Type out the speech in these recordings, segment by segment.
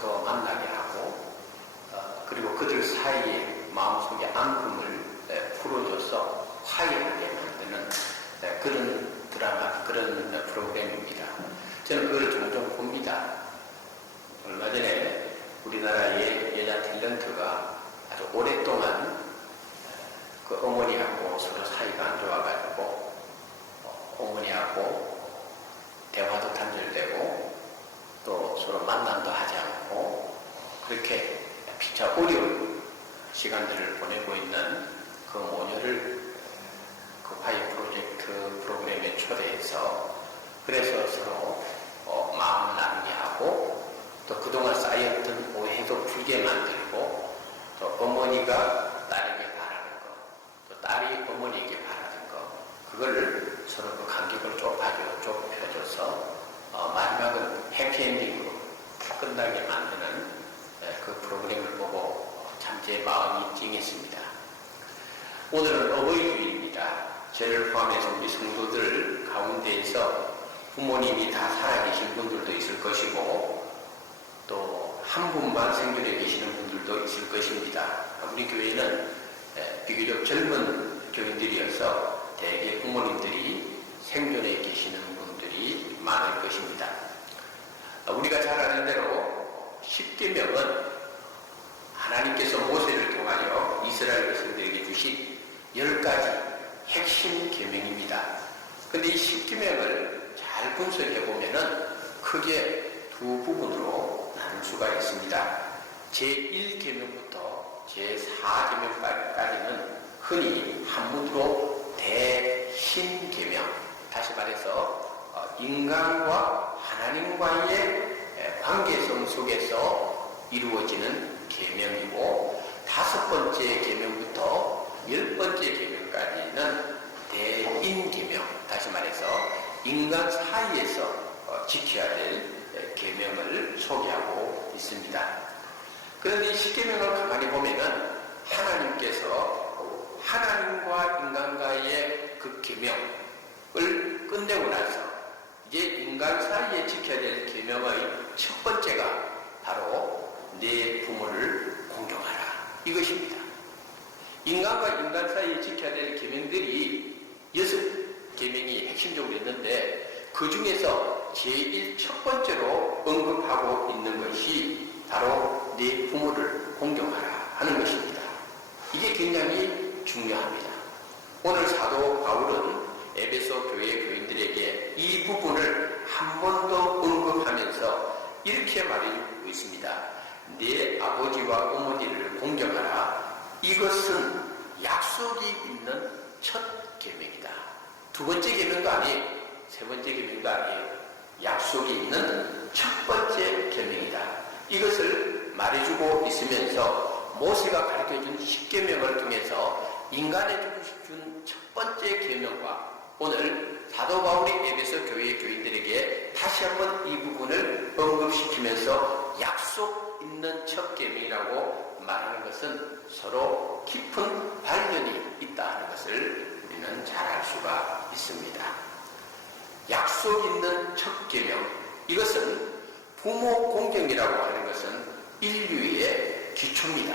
서로 만나게 하고 그리고 그들 사이에 마음속에 아픔을 풀어줘서 화해하게 만드는 그런 드라마, 그런 프로그램입니다. 저는 그걸 종종 봅니다. 얼마 전에 우리나라의 여자 탤런트가 아주 오랫동안 그 어머니하고 서로 사이가 안 좋아가지고 어머니하고 대화도 단절되고 또 서로 만남도 하지 않고 그렇게 피차 어려운 시간들을 보내고 있는 그 모녀를 그 화해 프로젝트 프로그램에 초대해서 그래서 서로 마음을 나누게 하고 또 그동안 쌓였던 오해도 풀게 만들고 또 어머니가 딸에게 바라는 거 또 딸이 어머니에게 바라는 거 그걸 서로 그 간격을 좁혀줘서 마지막은 해피엔딩으로 끝나게 만드는 그 프로그램을 보고 참 제 마음이 찡했습니다. 오늘은 어버이주일입니다. 저를 포함해서 우리 성도들 가운데에서 부모님이 다 살아계신 분들도 있을 것이고 또 한 분만 생존해 계시는 분들도 있을 것입니다. 우리 교회는 비교적 젊은 교인들이어서 대개 부모님들이 생존해 계시는 분들이 많을 것입니다. 우리가 잘 아는 대로 십계명은 하나님께서 모세를 통하여 이스라엘 백성들에게 주신 10가지 핵심 계명입니다. 그런데 이 십계명을 잘 분석해 보면은 크게 두 부분으로 나눌 수가 있습니다. 제1계명부터 제4계명까지는 흔히 한문으로 대신계명, 다시 말해서 인간과 하나님과의 관계성 속에서 이루어지는 계명이고 5번째 계명부터 10번째 계명까지는 대인계명, 다시 말해서 인간 사이에서 지켜야 될 계명을 소개하고 있습니다. 그런데 이 십계명을 가만히 보면은 하나님께서 하나님과 인간과의 그 계명을 끝내고 나서 이제 인간 사이에 지켜야 될 계명의 첫 번째가 바로 내 부모를 공경하라 이것입니다. 인간과 인간 사이에 지켜야 될 계명들이 6계명이 핵심적으로 있는데 그 중에서 제일 첫 번째로 언급하고 있는 것이 바로 내 부모를 공경하라 하는 것입니다. 이게 굉장히 중요합니다. 오늘 사도 바울은 에베소 교회 교인들에게 이 부분을 한 번 더 언급하면서 이렇게 말해주고 있습니다. 내 아버지와 어머니를 공경하라. 이것은 약속이 있는 첫 계명이다. 두 번째 계명도 아니에요. 세 번째 계명도 아니에요. 약속이 있는 첫 번째 계명이다. 이것을 말해주고 있으면서 모세가 가르쳐준 십계명을 통해서 인간에게 준 첫 번째 계명과 오늘 사도 바울이 에베소 교회 교인들에게 다시 한번 이 부분을 언급시키면서 약속 있는 첫 계명이라고 말하는 것은 서로 깊은 관련이 있다는 것을 우리는 잘 알 수가 있습니다. 약속 있는 첫 계명, 이것은 부모 공경이라고 하는 것은 인류의 기초입니다.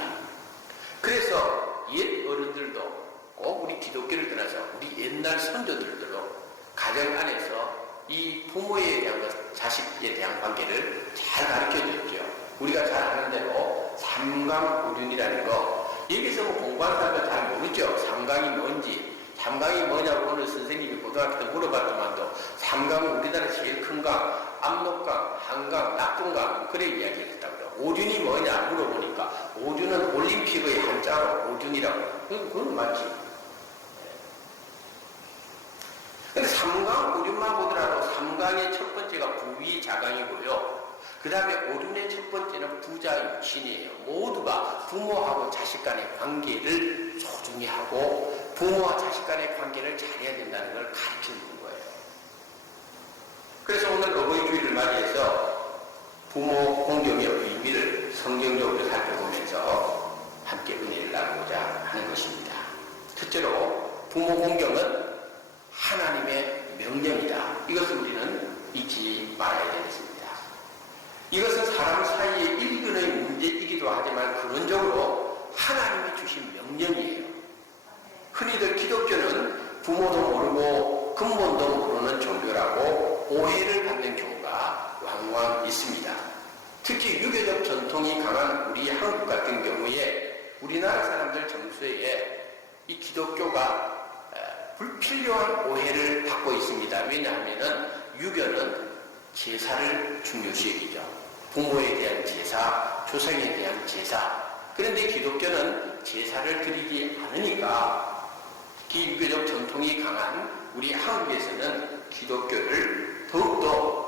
그래서 옛 어른들도 꼭 우리 기독교를 떠나서 우리 옛날 선조들도 가정 안에서 이 부모에 대한 것, 자식에 대한 관계를 잘 가르쳐줬죠. 우리가 잘 아는 대로 삼강오륜이라는 거, 여기서 뭐 공부하는 사람은 잘 모르죠. 삼강이 뭔지. 삼강이 뭐냐고 오늘 선생님이 고등학교 때 물어봤더만도 삼강은 우리나라 제일 큰 강, 압록강, 한강, 낙동강 그래 이야기를 했다고요. 오륜이 뭐냐 물어보니까 오륜은 올림픽의 한자로 오륜이라고. 그건 맞지. 근데 삼강 오륜만 보더라도 삼강의 첫 번째가 부위자강이고요. 그 다음에 오륜의 첫 번째는 부자유친이에요. 모두가 부모하고 자식 간의 관계를 소중히 하고 부모와 자식 간의 관계를 잘해야 된다는 걸 가르치는 거예요. 그래서 오늘 어버이주일을 맞이해서 부모 공경의 의미를 성경적으로 살펴보면서 함께 은혜를 나누고자 하는 것입니다. 첫째로 부모 공경은 하나님의 명령이다. 이것을 우리는 잊지 말아야 되겠습니다. 이것은 사람 사이의 유교적 전통이 강한 우리 한국 같은 경우에 우리나라 사람들 정서에 이 기독교가 불필요한 오해를 받고 있습니다. 왜냐하면 유교는 제사를 중요시 여기죠. 부모에 대한 제사, 조상에 대한 제사. 그런데 기독교는 제사를 드리지 않으니까 특히 유교적 전통이 강한 우리 한국에서는 기독교를 더욱더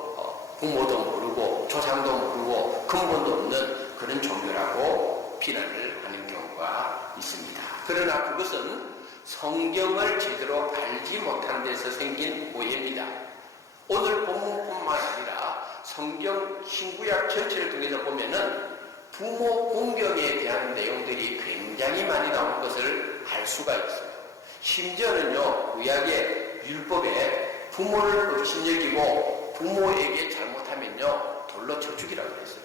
부모도 모르고 조상도 모르고 근본도 없는 그런 종교라고 비난을 하는 경우가 있습니다. 그러나 그것은 성경을 제대로 알지 못한 데서 생긴 오해입니다. 오늘 본문뿐만 아니라 성경 신구약 전체를 통해서 보면은 부모 공경에 대한 내용들이 굉장히 많이 나온 것을 알 수가 있어요. 심지어는요, 구약의 율법에 부모를 업신여기고 부모에게 잘못하면요, 돌로 쳐 죽이라고 했어요.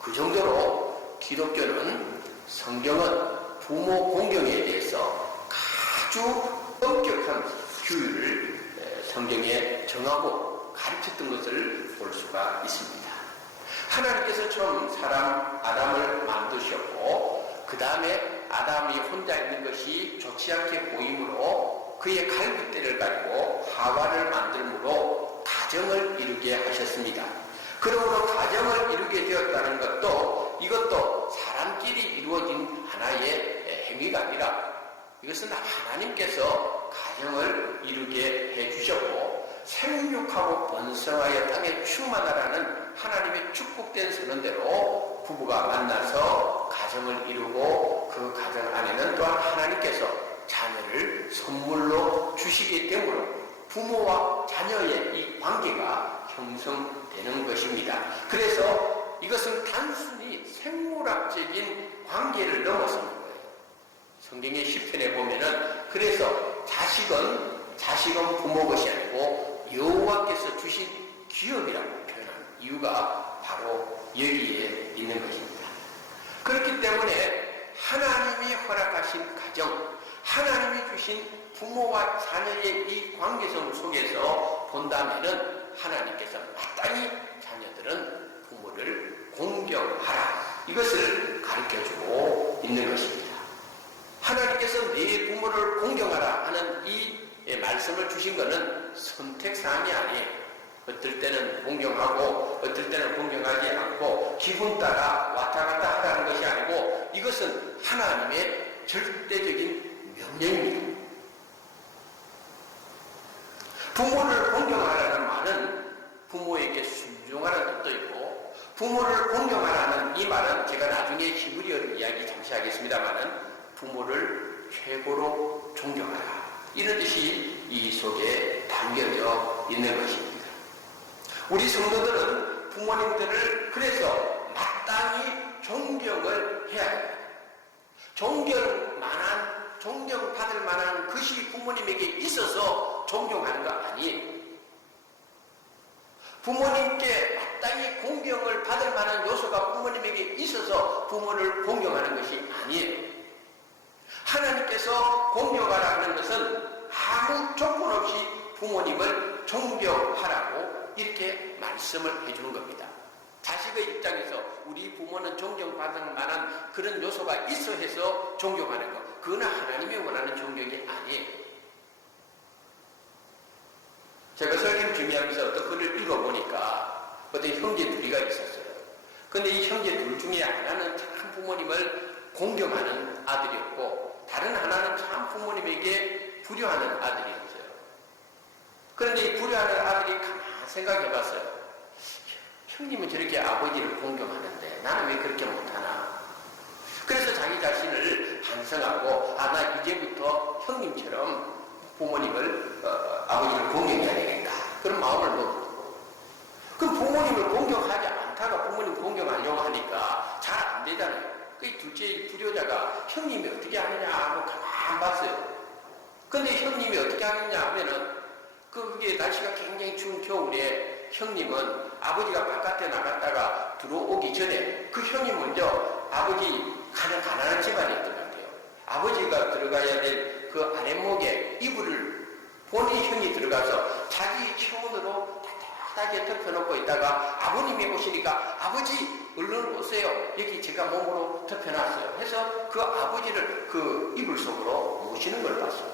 그 정도로 기독교는 성경은 부모 공경에 대해서 아주 엄격한 규율을 성경에 정하고 가르쳤던 것을 볼 수가 있습니다. 하나님께서 처음 사람 아담을 만드셨고 그 다음에 아담이 혼자 있는 것이 좋지 않게 보이므로 그의 갈빗대를 가지고 하와를 만들므로 가정을 이루게 하셨습니다. 그러므로 가정을 이루게 되었다는 것도 이것도 사람끼리 이루어진 하나의 행위가 아니라 이것은 하나님께서 가정을 이루게 해주셨고 생육하고 번성하여 땅에 충만하라는 하나님의 축복된 선언대로 부부가 만나서 가정을 이루고 그 가정 안에는 또한 하나님께서 자녀를 선물로 주시기 때문에 부모와 자녀의 이 관계가 형성되는 것입니다. 그래서 이것은 단순히 생물학적인 관계를 넘어서는 거예요. 성경의 시편에 보면은 그래서 자식은 부모 것이 아니고 여호와께서 주신 기업이라고 표현하는 이유가 바로 여기에 있는 것입니다. 그렇기 때문에 하나님이 허락하신 가정, 하나님이 주신 부모와 자녀의 이 관계성 속에서 본다면은 하나님께서 마땅히 자녀들은 부모를 공경하라, 이것을 가르쳐주고 있는 것입니다. 하나님께서 네 부모를 공경하라 하는 이 말씀을 주신 것은 선택사항이 아니에요. 어떨 때는 공경하고 어떨 때는 공경하지 않고 기분 따라 왔다 갔다 하라는 것이 아니고 이것은 하나님의 절대적인 명령입니다. 부모를 공경하라는 말은 부모에게 순종하라는 뜻도 있고 부모를 공경하라는 이 말은 제가 나중에 히브리어를 이야기 잠시 하겠습니다마는 부모를 최고로 존경하라, 이런 뜻이 이 속에 담겨져 있는 것입니다. 우리 성도들은 부모님들을 그래서 마땅히 존경을 해야 해요. 존경받을 만한 것이 부모님에게 있어서 존경하는 거 아니에요. 부모님께 마땅히 공경을 받을 만한 요소가 부모님에게 있어서 부모를 공경하는 것이 아니에요. 하나님께서 공경하라 하는 것은 아무 조건 없이 부모님을 존경하라고 이렇게 말씀을 해주는 겁니다. 자식의 입장에서 우리 부모는 존경받을 만한 그런 요소가 있어 해서 존경하는 것, 그건 하나님이 원하는 존경이 아니에요. 제가 설교를 준비하면서 어떤 글을 읽어보니까 어떤 형제 둘이가 있었어요. 근데 이 형제 둘 중에 하나는 참 부모님을 공경하는 아들이었고 다른 하나는 참 부모님에게 불효하는 아들이었어요. 그런데 이 불효하는 아들이 가만히 생각해봤어요. 형님은 저렇게 아버지를 공경하는데 나는 왜 그렇게 못하나? 그래서 자기 자신을 반성하고 나 이제부터 형님처럼 부모님을 아버지를 공경해야 되겠다, 그런 마음을 먹고, 그럼 부모님을 공경하지 않다가 부모님 공경하려고 하니까 잘 안 되잖아요. 그 둘째 불효자가 형님이 어떻게 하느냐 하고 가만 봤어요. 근데 형님이 어떻게 하느냐 하면은 그게 날씨가 굉장히 추운 겨울에 형님은 아버지가 바깥에 나갔다가 들어오기 전에 그 형이 먼저 아버지 가장 가난한 집안이었던 것 같아요. 아버지가 들어가야 될 그 아랫목에 이불을 본인 형이 들어가서 자기 체온으로 따뜻하게 덮여놓고 있다가 아버님이 오시니까 아버지 얼른 오세요. 여기 제가 몸으로 덮여놨어요. 해서 그 아버지를 그 이불 속으로 모시는 걸 봤어요.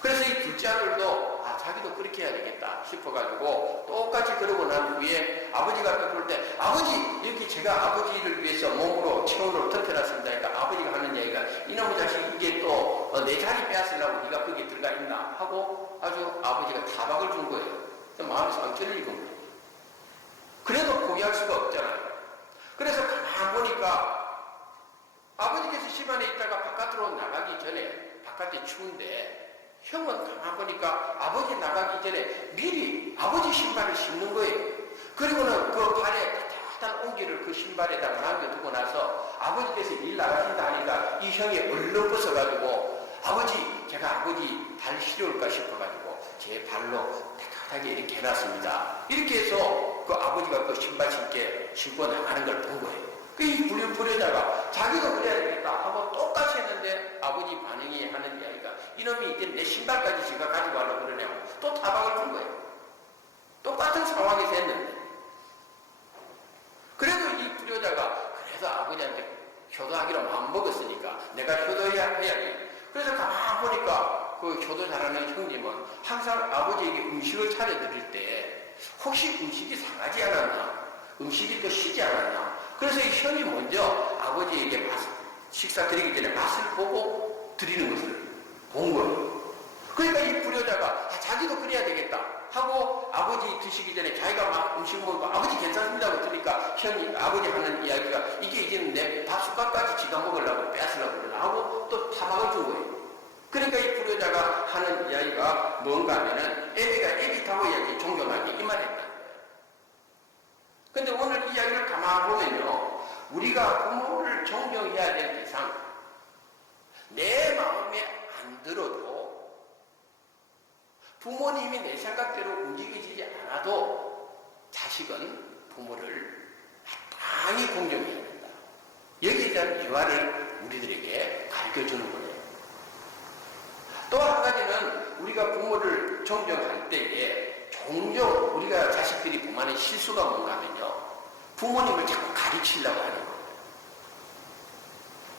그래서 이 둘째 아들도 자기도 그렇게 해야 되겠다 싶어가지고 똑같이 그러고 난 후에 아버지가 또 그럴 때 아버지 여기 제가 아버지를 위해서 몸으로 체온으로 덮여놨습니다. 그러니까 아버지가 하는 얘기가 이놈의 자식 이게 또 내 자리 빼앗으려고 네가 거기 들어가 있나 하고 아주 아버지가 타박을 준 거예요. 마음에 상처를 입은 거예요. 그래도 포기할 수가 없잖아요. 그래서 가만 보니까 아버지께서 집안에 있다가 바깥으로 나가기 전에 바깥에 추운데 형은 가만 보니까 아버지 나가기 전에 미리 아버지 신발을 신는 거예요. 그리고는 그 발에 따뜻한 온기를 그 신발에다가 남겨두고 나서 아버지께서 일 나가신다 하니까 이 형이 얼른 벗어가지고 아버지 제가 아버지 발 시려울까 싶어가지고 제 발로 따뜻하게 이렇게 해놨습니다. 이렇게 해서 그 아버지가 그 신발 신고 나가는 걸 본 거예요. 이 불효자가 자기도 그래야 되겠다 하고 똑같이 했는데 아버지 반응이 하는 이야기가 이놈이 이제 내 신발까지 지가 가지고 가려고 그러냐고 또 타박을 준 거예요. 똑같은 상황에서 했는데 그래도 이 불효자가 그래도 아버지한테 효도하기로 마음먹었으니까 내가 효도해야 해야지. 그래서 가만 보니까 그 효도 잘하는 형님은 항상 아버지에게 음식을 차려드릴 때 혹시 음식이 상하지 않았나? 음식이 또 쉬지 않았나? 그래서 이 형이 먼저 아버지에게 식사 드리기 전에 맛을 보고 드리는 것을 본 거예요. 그러니까 이 불효자가 자기도 그래야 되겠다 하고 아버지 드시기 전에 자기가 막 음식 먹고 아버지 괜찮습니다 하고 드니까 형이 아버지 하는 이야기가 이게 이제 내 밥 숟갈까지 지가 먹으려고 뺏으려고 그러나 하고 또 타박을 준 거예요. 그러니까 이 불효자가 하는 이야기가 뭔가 하면은 애비가 애비타워야지 존경하기 이 말했다. 근데 오늘 이 이야기를 가만 보면요. 우리가 부모를 존경해야 될 대상, 내 마음에 안 들어도 부모님이 내 생각대로 움직여지지 않아도 자식은 부모를 마땅히 공경해야 된다. 여기에 대한 유아를 우리들에게 가르쳐주는 거예요. 또 한 가지는 우리가 부모를 존경할 때에 종종 우리가 자식들이 범하는 실수가 뭔가 하면요. 부모님을 자꾸 가르치려고 하는 거예요.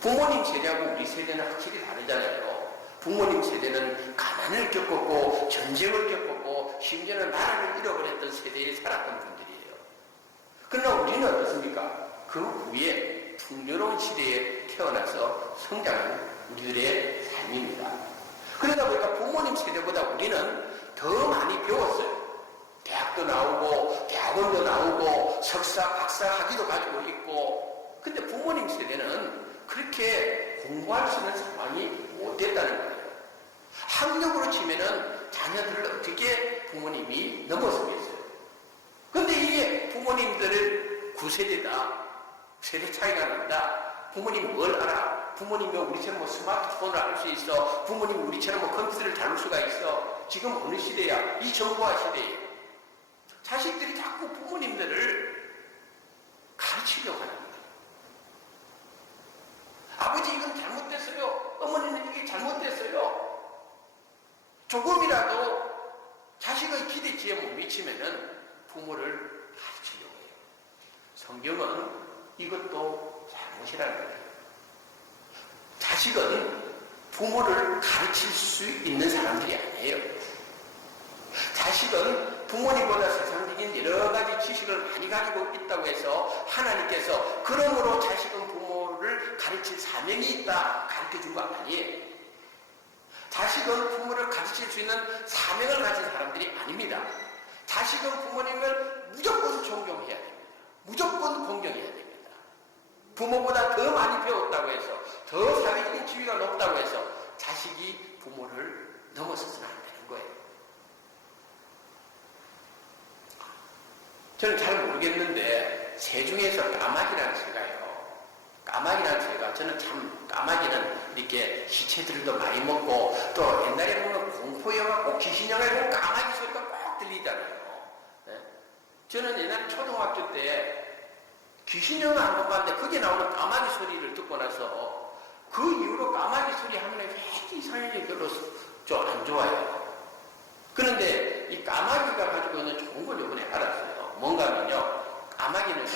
부모님 세대하고 우리 세대는 확실히 다르잖아요. 부모님 세대는 가난을 겪었고 전쟁을 겪었고 심지어는 나라를 잃어버렸던 세대에 살았던 분들이에요. 그러나 우리는 어떻습니까? 그 후에 풍요로운 시대에 태어나서 성장한 우리들의 삶입니다. 그러다 보니까 부모님 세대보다 우리는 더 많이 배웠어요. 대학도 나오고 대학원도 나오고 석사, 박사 학위도 가지고 있고 근데 부모님 세대는 그렇게 공부할 수 있는 상황이 못 됐다는 거예요. 학력으로 치면은 자녀들을 어떻게 부모님이 넘어서겠어요. 근데 이게 부모님들을 9세대다. 세대 차이가 난다. 부모님 뭘 알아? 부모님이 우리처럼 뭐 스마트폰을 할 수 있어. 부모님 우리처럼 뭐 컴퓨터를 다룰 수가 있어. 지금 어느 시대야? 이 정보화 시대에. 자식들이 자꾸 부모님들을 가르치려고 하는 거예요. 아버지 이건 잘못됐어요. 어머니는 이게 잘못됐어요. 조금이라도 자식의 기대치에 못 미치면은 부모를 가르치려고 해요. 성경은 이것도 잘못이라는 거예요. 자식은 부모를 가르칠 수 있는 사람들이 아니에요. 자식은 부모님보다 세상적인 여러 가지 지식을 많이 가지고 있다고 해서 하나님께서 그러므로 자식은 부모를 가르칠 사명이 있다 가르쳐 준 거 아니에요. 자식은 부모를 가르칠 수 있는 사명을 가진 사람들이 아닙니다. 자식은 부모님을 무조건 존경해야 됩니다. 무조건 공경해야 됩니다. 부모보다 더 많이 배웠다고 해서 더 사회적인 지위가 높다고 해서 자식이 부모를 넘어서서는 안 되는 거예요. 저는 잘 모르겠는데 새 중에서 까마귀라는 새가요. 까마귀라는 새가 저는 참 까마귀는 이렇게 시체들도 많이 먹고 또 옛날에 보면 공포영화 꼭 귀신영화에 보면 까마귀 소리가 꼭 들리잖아요. 네? 저는 옛날에 초등학교 때 귀신영화 한 번 봤는데 거기에 나오는 까마귀 소리를 듣고 나서 그 이후로 까마귀 소리 하면 왠지 이상하게 별로 좀 안 좋아요. 그런데 이 까마귀가 가지고 있는 좋은 걸 이번에 알았어요. 뭔가 하면요. 까마귀는요.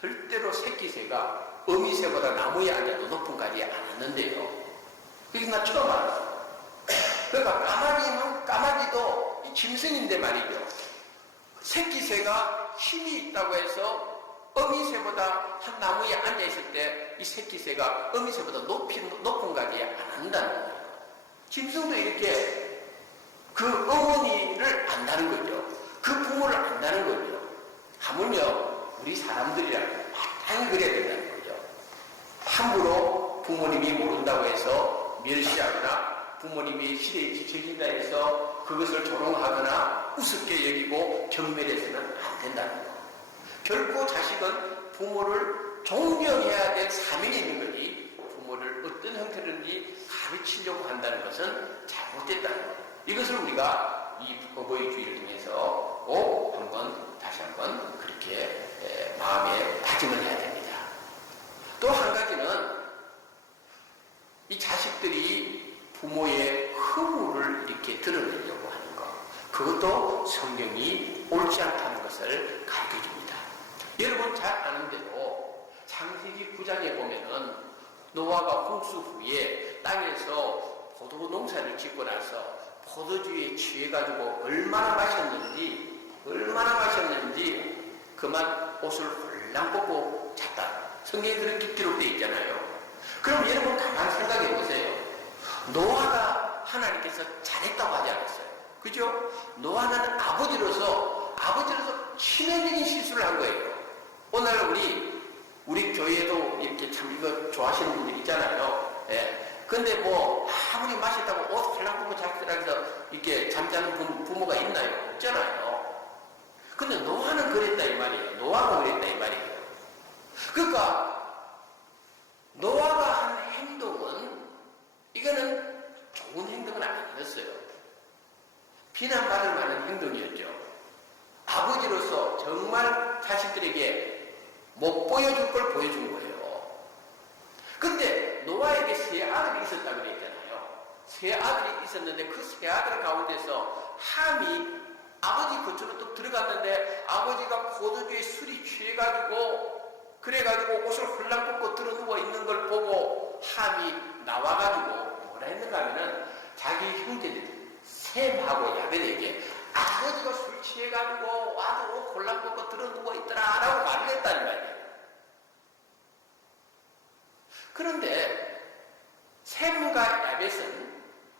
절대로 새끼새가 어미새보다 나무에 앉아도 높은 가지에 앉았는데요. 그게 나 처음 알았어. 그러니까 까마귀도 이 짐승인데 말이죠. 새끼새가 힘이 있다고 해서 어미새보다 한 나무에 앉아있을 때 이 새끼새가 어미새보다 높은 가지에 안 앉는다는 거예요. 짐승도 이렇게 그 어머니를 안다는 거죠. 그 부모를 안다는 거죠. 하물며 우리 사람들이랑 마땅히 그래야 된다는 거죠. 함부로 부모님이 모른다고 해서 멸시하거나 부모님이 시대에 뒤처진다 해서 그것을 조롱하거나 우습게 여기고 경멸해서는 안 된다는 거. 결코 자식은 부모를 존경해야 될 사명이 있는 거지 부모를 어떤 형태로든지 가르치려고 한다는 것은 잘못됐다는 거예요. 이것을 우리가 이 어버이주의를 통해서 꼭 다시 한번 그렇게 마음에 다짐을 해야 됩니다. 또 한 가지는 이 자식들이 부모의 허물을 이렇게 드러내려고 하는 것, 그것도 성경이 옳지 않다는 것을 가르쳐 줍니다. 여러분 잘 아는 대로 창세기 9장에 보면은 노아가 홍수 후에 땅에서 포도 농사를 짓고 나서 포도주에 취해가지고 얼마나 마셨는지 그만 옷을 홀랑 벗고 잤다. 성경에 그렇게 기록되어 있잖아요. 그럼 여러분 가만히 생각해 보세요. 노아가 하나님께서 잘했다고 하지 않았어요. 그죠? 노아는 아버지로서 치명적인 실수를 한 거예요. 오늘 우리 교회도 이렇게 참 이거 좋아하시는 분들 있잖아요. 예. 근데 뭐 아무리 맛있다고 옷 홀랑 벗고 잤더라 해서 이렇게 잠자는 부모가 있나요? 없잖아요. 근데 노아는 그랬다 이 말이에요. 노아가 그랬다 이 말이에요. 그러니까 노아가 한 행동은 이거는 좋은 행동은 아니었어요. 비난받을 만한 행동이었죠. 아버지로서 정말 자식들에게 못 보여줄 걸 보여준 거예요. 근데 노아에게 세 아들이 있었다고 그랬잖아요. 세 아들이 있었는데 그 세 아들 가운데서 함이 아버지 거처로 또 들어갔는데 아버지가 포도주에 술이 취해가지고 그래가지고 옷을 홀랑 벗고 들어 누워 있는 걸 보고 함이 나와가지고 뭐라 했는가 하면은 자기 형제들 셈하고 야벳에게 아버지가 술 취해가지고 와서 옷 홀랑 벗고 들어 누워 있더라 라고 말을 했다는 말이에요. 그런데 셈과 야벳은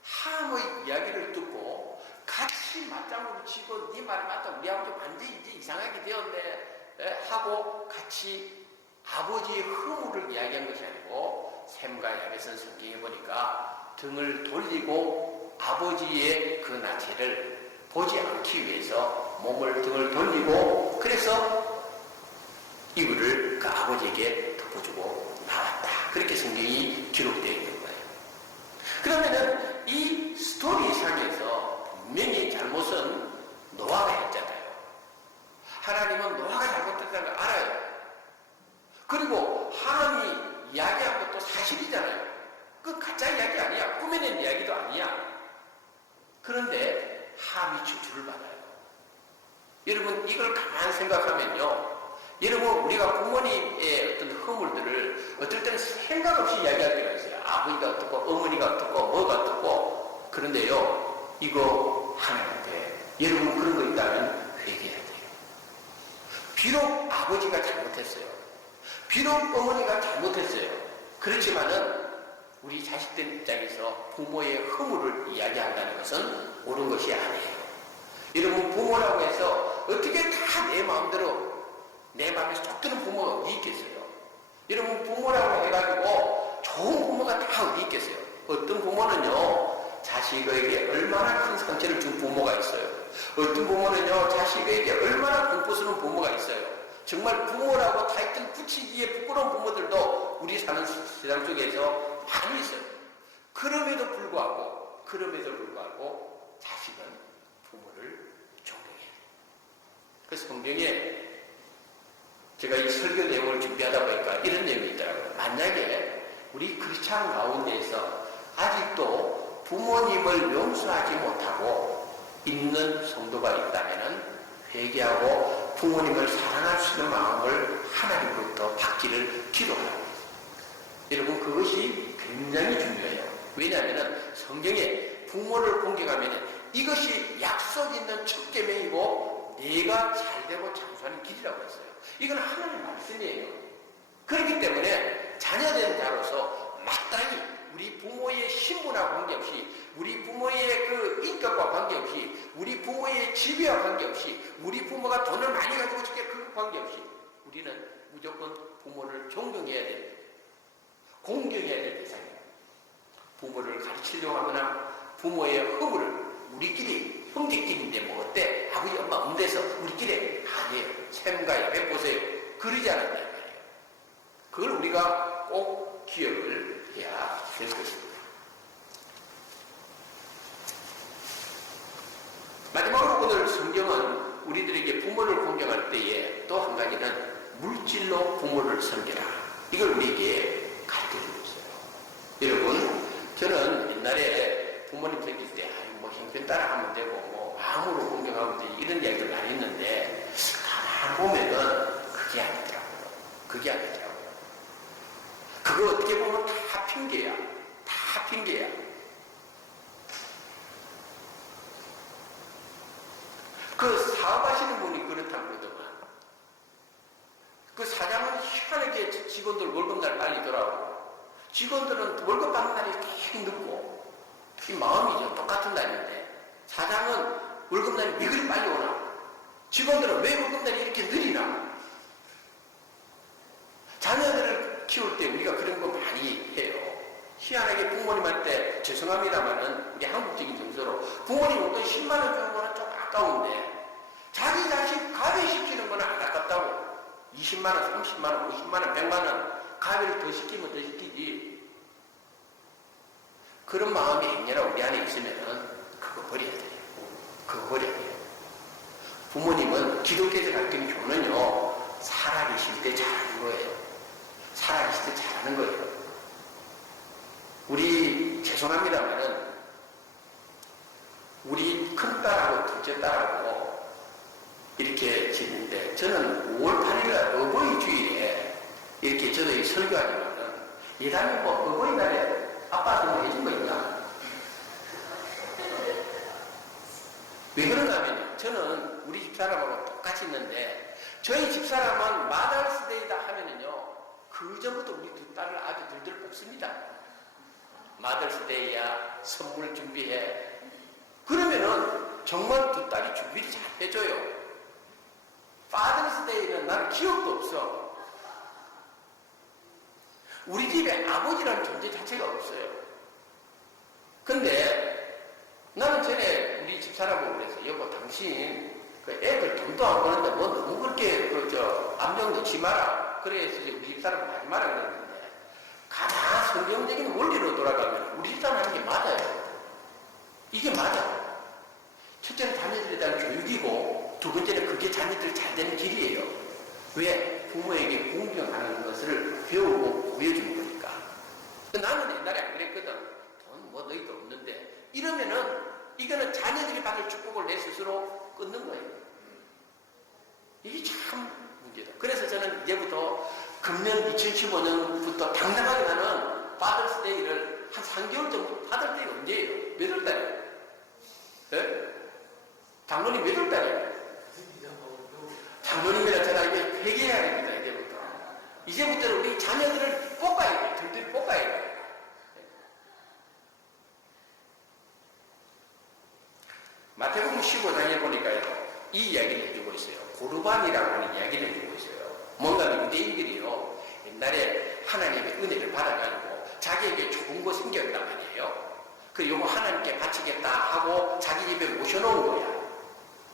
함의 이야기를 듣고 같이 맞장구를 치고 네 말이 맞다 우리하고 완전히 이제 이상하게 되었네 하고 같이 아버지의 허물을 이야기한 것이 아니고 셈과 야벳은 성경에 보니까 등을 돌리고 아버지의 그 나체를 보지 않기 위해서 등을 돌리고 그래서 이불을 그 아버지에게 덮어주고 나왔다. 그렇게 성경이 기록되어 있는 거예요. 그러면은 이 스토리상에서 분명히 잘못은 노아가 했잖아요. 하나님은 노아가 잘못했다는 걸 알아요. 그리고 하나님이 이야기한 것도 사실이잖아요. 그 가짜 이야기 아니야. 꾸며낸 이야기도 아니야. 그런데 함이 저주를 받아요. 여러분 이걸 가만히 생각하면요. 여러분 우리가 부모님의 어떤 허물들을 어떨 때는 생각 없이 이야기할 때가 있어요. 아버지가 어떻고 어머니가 어떻고 뭐가 어떻고. 그런데요 이거 하나님한테 여러분 그런 거 있다면 회개해야 돼요. 비록 아버지가 잘못했어요. 비록 어머니가 잘못했어요. 그렇지만은 우리 자식들 입장에서 부모의 허물을 이야기한다는 것은 옳은 것이 아니에요. 여러분 부모라고 해서 어떻게 다 내 마음대로 내 마음에 쏙 드는 부모가 어디 있겠어요? 여러분 부모라고 해가지고 좋은 부모가 다 어디 있겠어요? 어떤 부모는요 자식에게 얼마나 큰 상처를 준 부모가 있어요. 어떤 부모는요 자식에게 얼마나 공포스러운 부모가 있어요. 정말 부모라고 타이틀 붙이기에 부끄러운 부모들도 우리 사는 세상 속에서 많이 있어요. 그럼에도 불구하고 자식은 부모를 존경해요. 그래서 성경에 제가 이 설교 내용을 준비하다 보니까 이런 내용이 있더라고요. 만약에 우리 크리스찬 가운데에서 아직도 부모님을 용서하지 못하고 있는 성도가 있다면 회개하고 부모님을 사랑할 수 있는 마음을 하나님으로부터 받기를 기도하라고. 여러분, 그것이 굉장히 중요해요. 왜냐하면 성경에 부모를 공경하면 이것이 약속 있는 첫 계명이고 내가 잘되고 장수하는 길이라고 했어요. 이건 하나님의 말씀이에요. 그렇기 때문에 자녀된 자로서 마땅히 우리 부모의 신분과 관계없이, 우리 부모의 그 인격과 관계없이, 우리 부모의 지위와 관계없이, 우리 부모가 돈을 많이 가지고 있게 그 관계없이 우리는 무조건 부모를 존경해야 돼. 공경해야 될 대상이에요. 부모를 가르치려고 하거나 부모의 허물을 우리끼리 형제끼리인데 뭐 어때? 아버지 엄마 없는데서 우리끼리 아니에요. 샘가에 베보세요. 그러지 않는단 말이에요. 그걸 우리가 꼭 기억을 해야 될 것입니다. 마지막으로 오늘 성경은 우리들에게 부모를 공경할 때에 또 한 가지는 물질로 부모를 섬겨라. 이걸 우리에게 가르쳐주고 있어요. 여러분, 저는 옛날에 부모님 생길 때 뭐 형편 따라 하면 되고 뭐 마음으로 공경하면 되지 이런 이야기를 많이 했는데 가만 보면은 그게 아니더라고요. 그게 아니더라고요. 그거 어떻게 보면 다 핑계야. 다 핑계야. 그 사업하시는 분이 그렇다고 그러더만. 그 사장은 희한하게 직원들 월급날 빨리 돌아오고 직원들은 월급 받는 날이 계속 늦고 이 마음이 좀 똑같은 날인데 사장은 월급날이 왜 그리 빨리 오나? 직원들은 왜 월급날이 이렇게 느리나? 자녀들을 키울 때 우리가 그런 거 많이 해요. 희한하게 부모님한테 죄송합니다만은 우리 한국적인 정서로 부모님 어떤 10만 원 주는 거는 좀 아까운데 자기 자식 가외시키는 거는 안 아깝다고. 20만 원, 30만 원, 50만 원, 100만 원 가외를 더 시키면 더 시키지. 그런 마음이 행여나 우리 안에 있으면은 그거 버려야 돼요. 그거 버려야 돼요. 부모님은 기독교에서 가르치는 교는요, 살아계실 때 잘하는 거예요. 살아계실 때 잘하는 거예요. 우리 죄송합니다만은 우리 큰딸하고 둘째딸하고 이렇게 지는데 저는 5월 8일날 어버이 주일에 이렇게 저도 설교하지만은 예담이 뭐 어버이날에 아빠한테 뭐 해준 거 있냐? 왜 그런가 하면 저는 우리 집사람하고 똑같이 있는데 저희 집사람은 마더스데이다 하면은요 그 전부터 우리 두 딸을 아주 들들 볶습니다. 마더스데이야 선물 준비해. 그러면은 정말 두 딸이 준비를 잘 해줘요. 파더스데이는 나는 기억도 없어. 우리 집에 아버지라는 존재 자체가 없어요. 근데 나는 전에 우리 집사람하고 그래서 여보 당신 그 애들 돈도 안 버는데 뭐 너무 그렇게 압력 넣지 마라. 그래서 우리 집사람 하지 마라 그랬는데 가장 성경적인 원리로 돌아가면 우리 집사람 하는 게 맞아요. 이게 맞아. 첫째는 자녀들에 대한 교육이고 두 번째는 그게 자녀들 잘 되는 길이에요. 왜? 부모에게 공경하는 것을 배우고 보여주는 거니까. 나는 옛날에 안 그랬거든. 돈 뭐 너희도 없는데 이러면은 이거는 자녀들이 받을 축복을 내 스스로 끊는 거예요. 이게 참 문제다. 그래서 저는 이제부터 금년 2015년부터 당당하게 나는 파더스데이를 한 3개월 정도. 파더스데이 언제예요? 몇 월 달이에요? 네? 장로님 몇 월 달이에요? 장로님이랑 제가 이제 회개해야 됩니다. 이제부터는 우리 자녀들을 뽑아야 돼요. 들들 뽑아야 돼요. 마태복음 15장에 보니까요, 이 이야기를 해주고 있어요. 고르반이라고 하는 이야기를 해주고 있어요. 뭔가 유대인들이요, 옛날에 하나님의 은혜를 받아가지고 자기에게 좋은 거 생겼단 말이에요. 그리고 이거 하나님께 바치겠다 하고 자기 집에 모셔놓은 거야.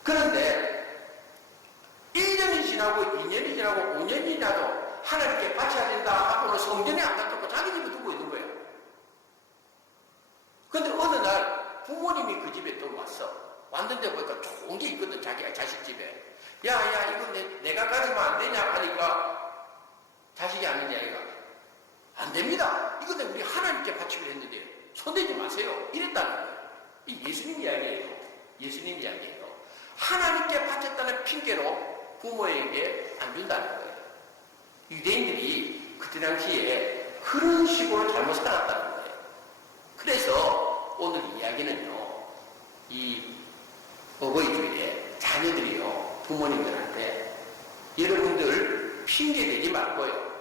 그런데 1년이 지나고 2년이 지나고 5년이 지나도 하나님께 바쳐야 된다 하고는 성전에 안 갖고 자기 집에 두고 있는 거예요. 그런데 어느 날 부모님이 그 집에 또 왔어. 왔는데 보니까 좋은 게 있거든. 자기가 자식 집에. 야 이거 내가 가지면 안 되냐 하니까 자식이 하는 이야기가 안 됩니다. 이거 우리 하나님께 바치기로 했는데 손대지 마세요. 이랬다는 거예요. 이 예수님 이야기예요. 예수님 이야기예요. 하나님께 바쳤다는 핑계로 부모에게 안 준다는 거예요. 유대인들이 그때 당시에 그런 식으로 잘못 살았다는 거예요. 그래서 오늘 이야기는요, 이 어버이주일에 자녀들이요, 부모님들한테 여러분들 핑계대지 말고요,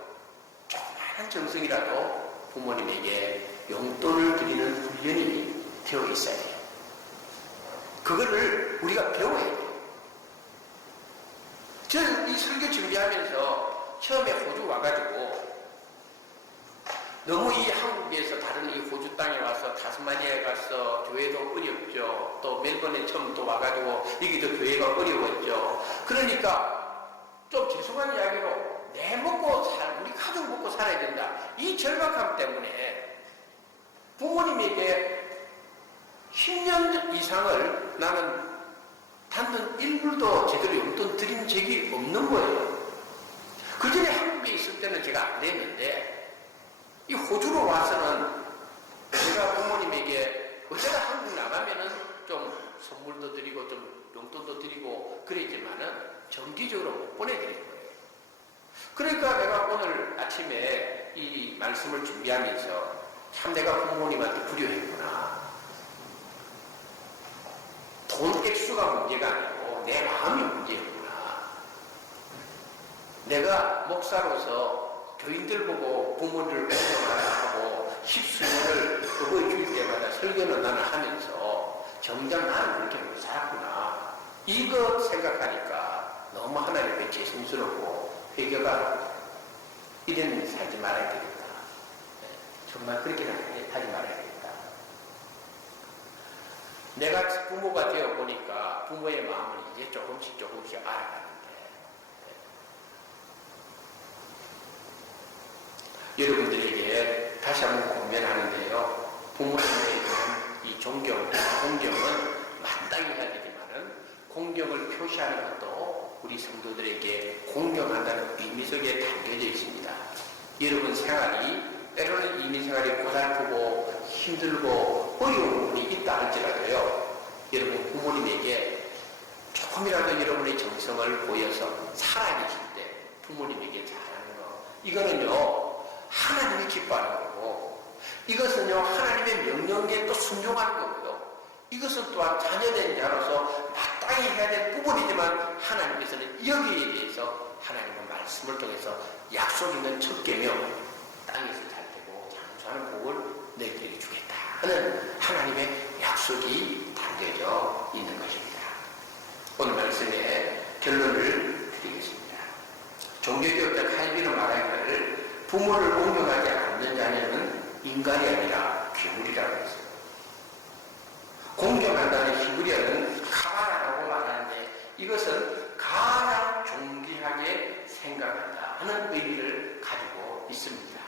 조그마한 정성이라도 부모님에게 용돈을 드리는 훈련이 되어 있어야 돼요. 그거를 우리가 배워야 돼요. 저는 이 설교 준비하면서 처음에 호주 와가지고 너무 이 한국에서 다른 이 호주 땅에 와서 타스마니아에 가서 교회도 어렵죠. 또 멜번에 처음 또 와가지고 여기도 교회가 어려웠죠. 그러니까 좀 죄송한 이야기로 우리 가족 먹고 살아야 된다. 이 절박함 때문에 부모님에게 10년 이상을 나는 단돈 1불도 제대로 용돈 드린 적이 없는 거예요. 그 전에 한국에 있을 때는 제가 안 됐는데, 이 호주로 와서는 제가 부모님에게 어쩌다 한국 나가면은 좀 선물도 드리고 좀 용돈도 드리고 그랬지만은 정기적으로 못 보내드린 거예요. 그러니까 내가 오늘 아침에 이 말씀을 준비하면서 참 내가 부모님한테 불효했구나. 돈 액수가 문제가 아니고 내 마음이 문제였구나. 내가 목사로서 교인들 보고 부모를 공경하고 십수년을 어버이주일 때마다 설교는 나는 하면서 정작 나는 그렇게 못 살았구나. 이거 생각하니까 너무 하나님께 죄송스럽고 회개가 이런 살지 말아야 되겠다. 정말 그렇게 하지 말아야 되겠다. 내가 부모가 되어 보니까 부모의 마음을 이제 조금씩 알아가는데, 여러분들에게 다시 한번 권면하는데요. 부모님에 대한 이 공경은 마땅히 해야 되지만은 공경을 표시하는 것도 우리 성도들에게 공경한다는 의미 속에 담겨져 있습니다. 여러분 생활이 때로는 이민 생활이 고달프고 힘들고 어려운 부분이 있다 할지라도요, 여러분 부모님에게 조금이라도 여러분의 정성을 보여서 살아계실 때 부모님에게 잘하는 거, 이거는요 하나님이 기뻐하는 거고, 이것은요 하나님의 명령에 또 순종하는 거고요, 이것은 또한 자녀된 자로서 마땅히 해야 될 부분이지만 하나님께서는 여기에 대해서 하나님의 말씀을 통해서 약속 있는 첫 계명, 땅에서 잘 되고 장수하는 복을 너희들에게 주겠다 하는 하나님의 약속이 담겨져 있는 것입니다. 오늘 말씀의 결론을 드리겠습니다. 종교개혁자 칼빈은 말하기를 부모를 공경하지 않는 자녀는 인간이 아니라 괴물이라고 했습니다. 공경한다는 히브리어는 카바라라고 말하는데, 이것은 가장 존귀하게 생각한다 하는 의미를 가지고 있습니다.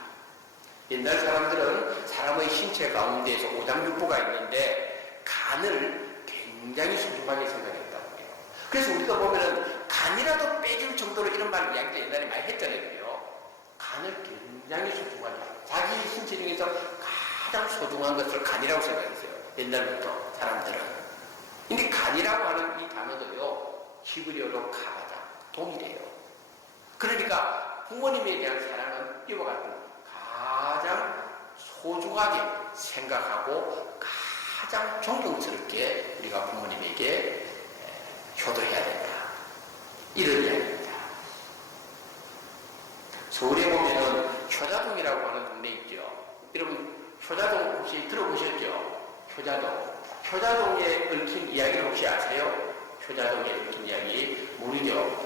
옛날 사람들은 사람의 신체 가운데에서 오장육부가 있는데 간을 굉장히 소중하게 생각했다고 해요. 그래서 우리가 보면은 간이라도 빼줄 정도로 이런 말을 이야기를 옛날에 많이 했잖아요. 간을 굉장히 소중하게, 자기 신체 중에서 가장 소중한 것을 간이라고 생각했어요. 옛날부터 사람들은. 근데 간이라고 하는 이 단어도요, 히브리어로 카바다, 동일해요. 그러니까 부모님에 대한 사랑은 이와 같은 가장 소중하게 생각하고 가장 존경스럽게 우리가 부모님에게 효도해야 된다, 이런 이야기입니다. 서울에 보면은 효자동이라고 하는 동네 있죠. 여러분 효자동 혹시 들어보셨죠? 효자동에 얽힌 이야기를 혹시 아세요? 효자동에 얽힌 이야기 모르죠?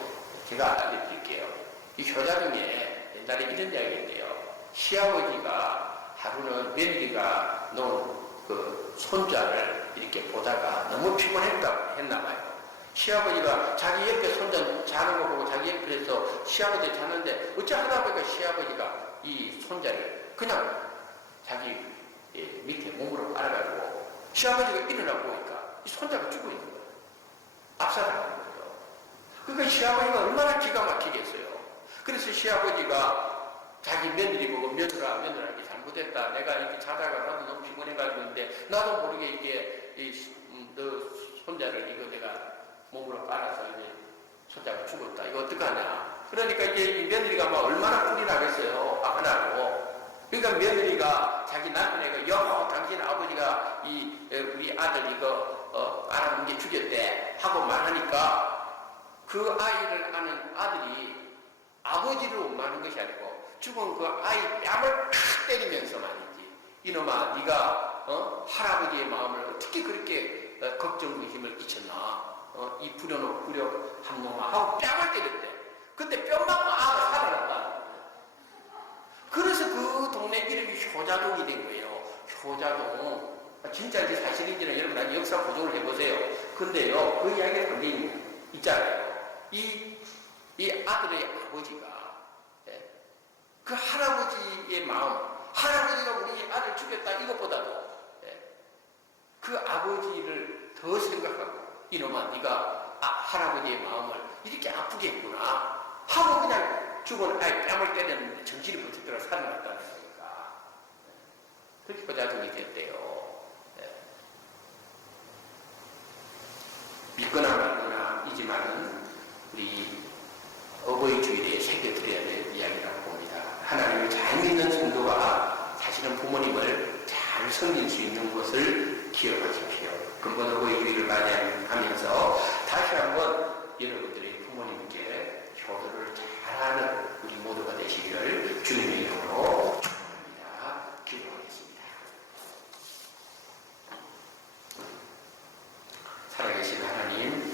제가 알려드릴게요. 이 효자동에 옛날에 이런 이야기인데요. 시아버지가 하루는 며느리가 놓은 그 손자를 이렇게 보다가 너무 피곤했다고 했나봐요. 시아버지가 자기 옆에 손자 자는 거 보고 자기 옆에서 시아버지 자는데 어찌 하다 보니까 시아버지가 이 손자를 그냥 자기 밑에 몸으로 깔아가지고 시아버지가 일어나 보니까 이 손자가 죽어 있는 거예요. 압사당하는 거죠. 그러니까 시아버지가 얼마나 기가 막히겠어요. 그래서 시아버지가 자기 며느리 보고 며느라 이게 잘못했다. 내가 이렇게 자다가 나도 너무 피곤해가지고 있는데 나도 모르게 이게 너 손자를 이거 내가 몸으로 깔아서 이제 손자가 죽었다. 이거 어떡하냐. 그러니까 이제 며느리가 막 얼마나 불이 나겠어요. 화가 나고. 그러니까 며느리가 자기 남편에게 여보 당신 아버지가 우리 아들 이거 알아본 게 죽였대 하고 말하니까 그 아이를 아는 아들이 아버지를 원망하는 것이 아니고 죽은 그 아이 뺨을 탁 때리면서 말이지. 이놈아 네가 할아버지의 마음을 어떻게 그렇게 걱정 의심을 끼쳤나. 이 불효한 놈아 하고 뺨을 때렸대. 근데 뺨 맞고 아가 살아났다. 그래서 그 동네 이름이 효자동이 된 거예요. 효자동. 진짜인지 사실인지는 여러분 나중에 역사 보존을 해보세요. 근데요, 그 이야기가 담겨 있잖아요. 이 아들의 아버지가, 그 할아버지의 마음, 할아버지가 우리 아들 죽였다 이것보다도, 그 아버지를 더 생각하고, 이놈아, 네가 할아버지의 마음을 이렇게 아프게 했구나. 하고 그냥 죽은 아이 뺨을 때렸는데 정신이 번쩍 들어 살아났다는 거니까. 그렇게 효자동이 됐대요. 믿거나 말거나 이지만은 우리 어버이 주일에 새겨드려야 될 이야기라고 봅니다. 하나님을 잘 믿는 성도가 사실은 부모님을 잘 섬길 수 있는 것을 기억하십시오. 근본 어버이 주일을 맞이하면서 다시 한번 여러분들의 부모님께 효도를 잘하는 우리 모두가 되시기를 주님의 이름으로 축원합니다. 기도하겠습니다. 살아계신 하나님,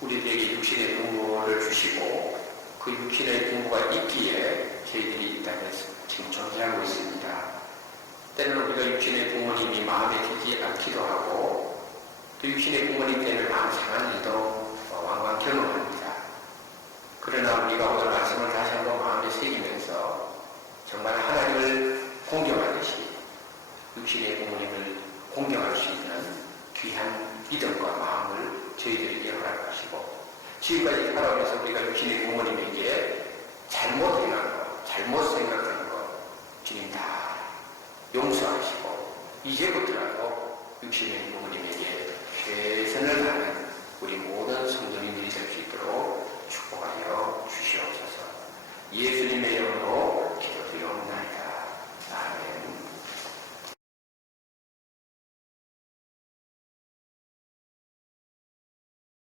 우리들에게 육신의 부모를 주시고 그 육신의 부모가 있기에 저희들이 이 땅에서 지금 존재하고 있습니다. 때로는 우리가 육신의 부모님이 마음에 들지 않기도 하고 또 육신의 부모님 때문에 마음 상하는 일도 왕왕 경험합니다. 그러나 우리가 오늘 말씀을 다시 한번 마음에 새기면서 정말 하나님을 공경하듯이 육신의 부모님을 공경할 수 있는 귀한 믿음과 마음을 저희들에게 허락하시고 지금까지 살아오면서 우리가 육신의 부모님에게 잘못 행한 것, 잘못 생각한 것 주님 다 용서하시고 이제부터라도 육신의 부모님에게 최선을 다하는 우리 모든 성도님들이 될 수 있도록 축복하여 주시옵소서. 예수님